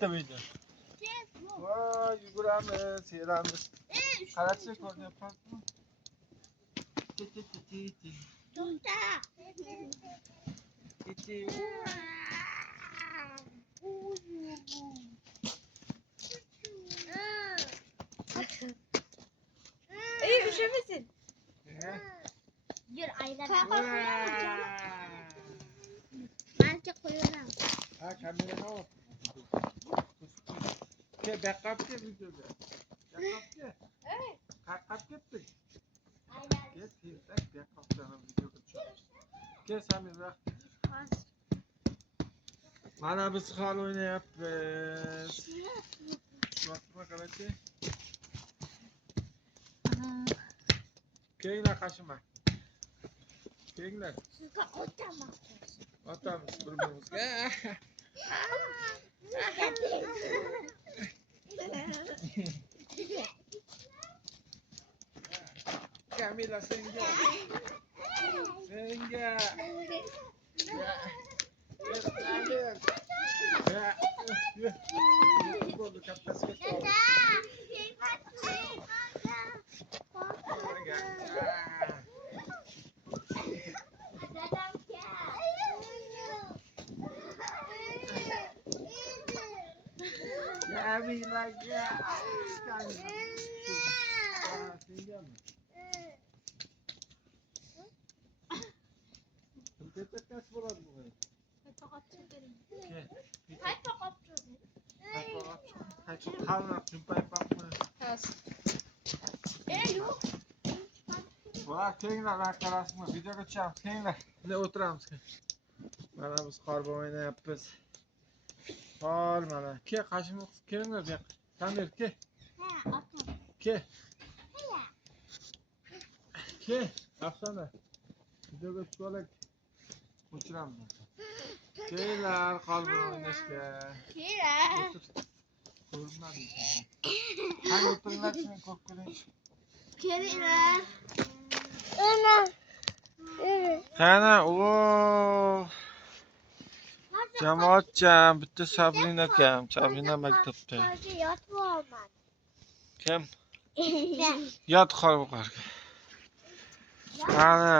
bitta video. Voy, yuguramiz, yeramiz. Qarachi ko'ryapsizmi? To'xta. Üşümesin. Yur aylanma. Belki koyarım. Ha, kamerani ol. Ke, backup videoda. Backup. Evet. Qaqab ketdik. Aylan. Ke, tezdak backupdan videoga tushamiz. Ke, Samir vaqt. Mana biz hal o'ynayapmiz. Tushunayapsizmi, qarachi? Kelinglar qashima. Kelinglar. Sizga o'tamoq. Otamiz bir-birimizga. Kamila senga. Senga. Bo'ldi, kattasiga soldi. Kamilaga. Sengami? Kattasi bo'ladi bu. Qavnoq jumpayib qolibmiz. Va, kelinglar, qarasizmi? Videoga tushamiz. Kelinglar. Bunday o'tiramiz. Mana biz qorboy o'ynayapmiz. Qor mana. Ke, qashimni kelinglar bu yoqqa. Samir, ke. Ke. Ke. Afsona. Videoga tushib olaylik. O'chiramiz. Kelinglar, qorboy o'ynashga. Ko'rinmadi. Qani o'tiringlar, men ko'rib ko'ring. Kelinglar. Qani, o jamoatchan, bitta Sabrina akam, Sabrina maktabda. Yotyapman. Kim? Men. Yot qorboqarga. Qani.